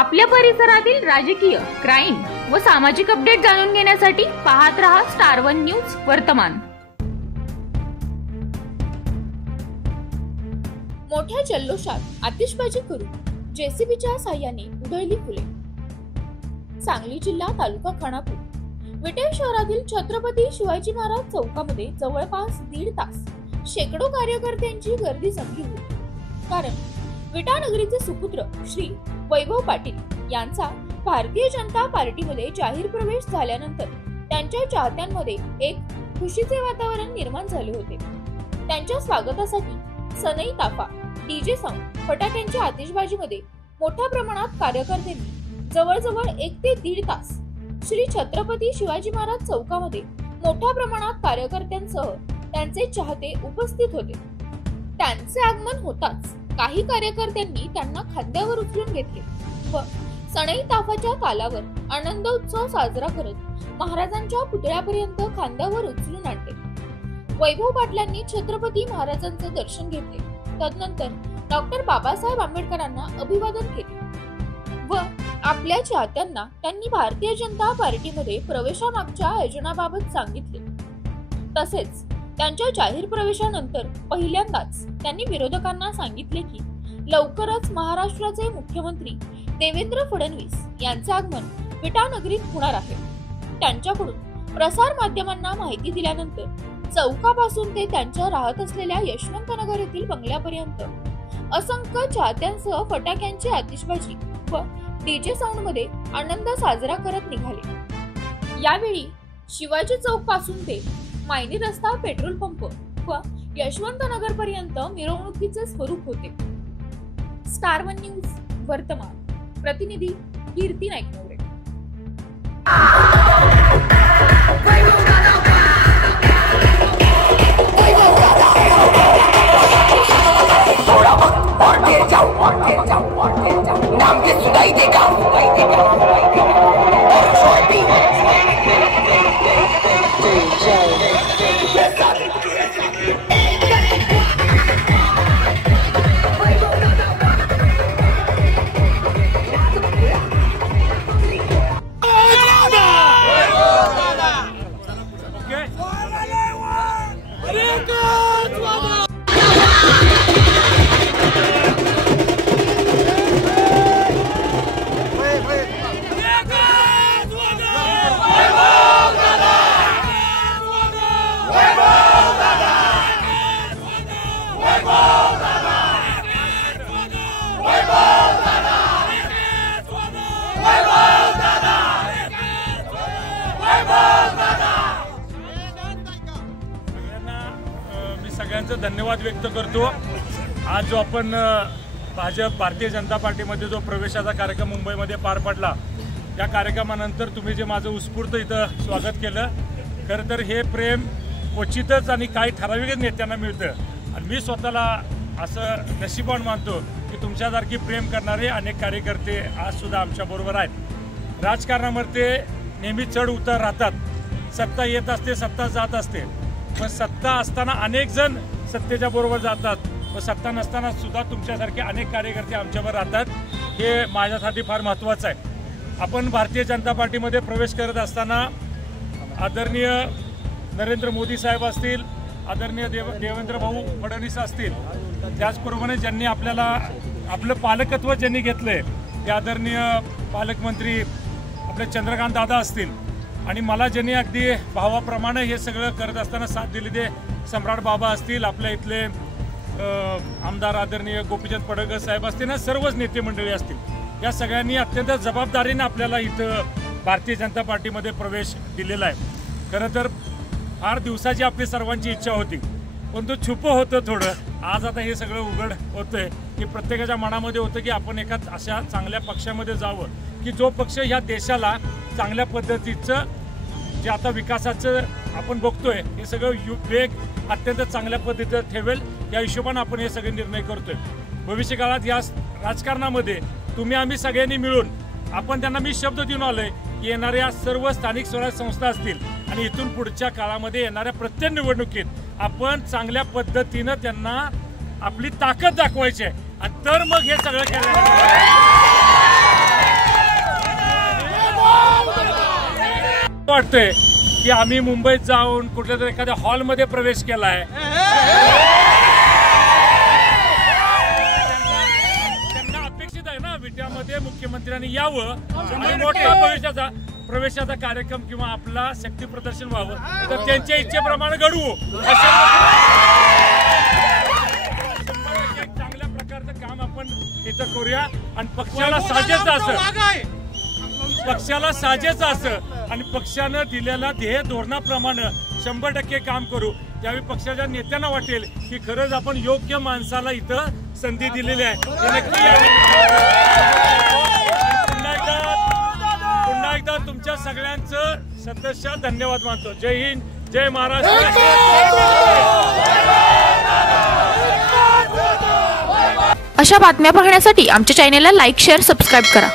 आपल्या परिसरातील राजकीय, क्राईम व सामाजिक अपडेट जाणून घेण्यासाठी पाहत रहा स्टार वन न्यूज वर्तमान। मोठ्या जल्लोषात आतिषबाजी करून जेसीबीच्या साह्याने उधळली फुले। सांगली जिल्हा तालुका खानापूर विटे शहरातील छत्रपती शिवाजी महाराज चौकामध्ये जवळपास 1.5 तास शेकडो कार्यकर्त्यांची गर्दी जमली होती। कारण विटा नगरीचे सुपुत्र श्री वैभव पाटील यांचा भारतीय जनता पार्टीमध्ये जाहीर प्रवेश झाल्यानंतर त्यांच्या चाहत्यांमध्ये एक खुशीचे वातावरण निर्माण झाले होते। त्यांच्या स्वागतासाठी सनई ताफा, डीजे साऊंड, फटाक्यांच्या आतिषबाजीमध्ये मोठ्या प्रमाणात कार्यकर्त्यांनी जवळजवळ 1 ते 1.5 तास श्री छत्रपती शिवाजी महाराज चौकामध्ये मोठ्या प्रमाणात कार्यकर्त्यांसह त्यांचे चाहते उपस्थित होते। त्यांचे आगमन होताच काही कार्यकर्त्यांनी त्यांना खांद्यावर उचलून घेतले व सनई ताफाच्या तालावर आनंद उत्सव साजरा करत महाराजांच्या पुतळ्यापर्यंत खांद्यावर उचलून आणले। वैभव पाटलांनी छत्रपती महाराजांचे दर्शन घेतले। तदनंतर डॉक्टर बाबासाहेब आंबेडकरांना अभिवादन केले व आपल्या चाहत्यांना त्यांनी भारतीय जनता पार्टीमध्ये प्रवेशामागच्या आयोजनाबाबत सांगितले। तसेच त्यांच्या जाहीर प्रवेशानंतर पहिल्यांदाच त्यांनी विरोधकांना सांगितले की लवकरच महाराष्ट्राचे मुख्यमंत्री देवेंद्र फडणवीस यांचे आगमन विटा नगरीत होणार आहे। त्यांच्याकडून प्रसार माध्यमांना माहिती दिल्यानंतर चौकापासून ते त्यांच्या राहत असलेल्या यशवंतनगर येथील बंगल्यापर्यंत असंख्य चाहत्यांसह फटाक्यांची आतिषबाजी व डीजे साऊंड मध्ये आनंद साजरा करत निघाले। यावेळी शिवाजी चौक पासून ते मायनी रस्ता, पेट्रोल पंप व यशवंतनगर पर्यंत मिरवणुकीचे स्वरूप होते। स्टार वन न्यूज वर्तमान प्रतिनिधी कीर्ती नाईक। नाम के सुनाई देगा सगळ्यांचं धन्यवाद व्यक्त करतो। आज जो आपण भाजप भारतीय जनता पार्टीमध्ये जो प्रवेशाचा कार्यक्रम मुंबईमध्ये पार पडला, त्या कार्यक्रमानंतर तुम्ही जे माझं उत्स्फूर्त इथं स्वागत केलं, खरं तर हे प्रेम क्वचितच आणि काही ठराविक नेत्यांना मिळतं आणि मी स्वतःला असं नशिबान मानतो की तुमच्यासारखी प्रेम करणारे अनेक कार्यकर्ते आजसुद्धा आमच्याबरोबर आहेत। राजकारणामध्ये नेहमी चढ उतार राहतात, सत्ता येत असते, सत्ता जात असते, पण सत्ता असताना अनेक जण सत्तेच्या बरोबर जातात व सत्ता नसताना सुद्धा तुमच्यासारखे अनेक कार्यकर्ते आमच्याबरोबर राहतात, हे माझ्यासाठी फार महत्त्वाचं आहे। आपण भारतीय जनता पार्टीमध्ये प्रवेश करत असताना आदरणीय नरेंद्र मोदी साहेब असतील, आदरणीय देवेंद्र भाऊ फडणवीस असतील, त्याचप्रमाणे ज्यांनी आपल्याला आपलं पालकत्व ज्यांनी घेतलंय ते आदरणीय पालकमंत्री आपले चंद्रकांत दादा असतील आणि मला ज्यांनी अगदी भावाप्रमाणे हे सगळं करत असताना साथ दिली ते सम्राट बाबा असतील, आपल्या इथले आमदार आदरणीय गोपीचंद पडळकर साहेब असतील ना, सर्वच नेते मंडळी असतील, या सगळ्यांनी अत्यंत जबाबदारीने आपल्याला इथं भारतीय जनता पार्टीमध्ये प्रवेश दिलेला आहे। खरं तर फार दिवसाची आपली सर्वांची इच्छा होती, पण तो छुपं होतं थोडं। आज आता हे सगळं उघड होतंय की प्रत्येकाच्या मनामध्ये होतं की आपण एका अशा चांगल्या पक्षामध्ये जावं की जो पक्ष ह्या देशाला चांगल्या पद्धतीचं जे आता विकासाचं आपण बघतोय हे सगळं वेग अत्यंत चांगल्या पद्धतीने ठेवेल, या हिशोबाने आपण हे सगळे निर्णय करतोय। भविष्य काळात या राजकारणामध्ये तुम्ही आम्ही सगळ्यांनी मिळून आपण त्यांना मी शब्द देऊन आलोय की येणाऱ्या सर्व स्थानिक स्वराज्य संस्था असतील आणि इथून पुढच्या काळामध्ये येणाऱ्या प्रत्येक निवडणुकीत आपण चांगल्या पद्धतीने त्यांना आपली ताकद दाखवायची आहे आणि तर मग हे सगळं केलं। वाटतंय की आम्ही मुंबईत जाऊन कुठल्या तरी एखाद्या हॉलमध्ये प्रवेश केलाय, त्यांना अपेक्षित आहे ना विट्यामध्ये मुख्यमंत्र्यांनी यावं आणि मोठा प्रवेशाचा कार्यक्रम किंवा आपला शक्ती प्रदर्शन व्हावं, तर त्यांच्या इच्छेप्रमाणे घडवू. चांगल्या प्रकारचं काम आपण इथं करूया आणि पक्षाला साजेचं असं आणि पक्षानं दिलेल्या ध्येय धोरणाप्रमाणे 100% काम करू. त्यावेळी पक्षाच्या नेत्यांना वाटेल की खरंच आपण योग्य माणसाला इथं संधी दिलेली आहे. पुन्हा एकदा तुमच्या सगळ्यांचं सदस्य धन्यवाद मानतो. जय हिंद, जय महाराष्ट्र. अशा बातम्या पाहण्यासाठी आमच्या चॅनेलला लाईक, शेअर, सबस्क्राईब करा.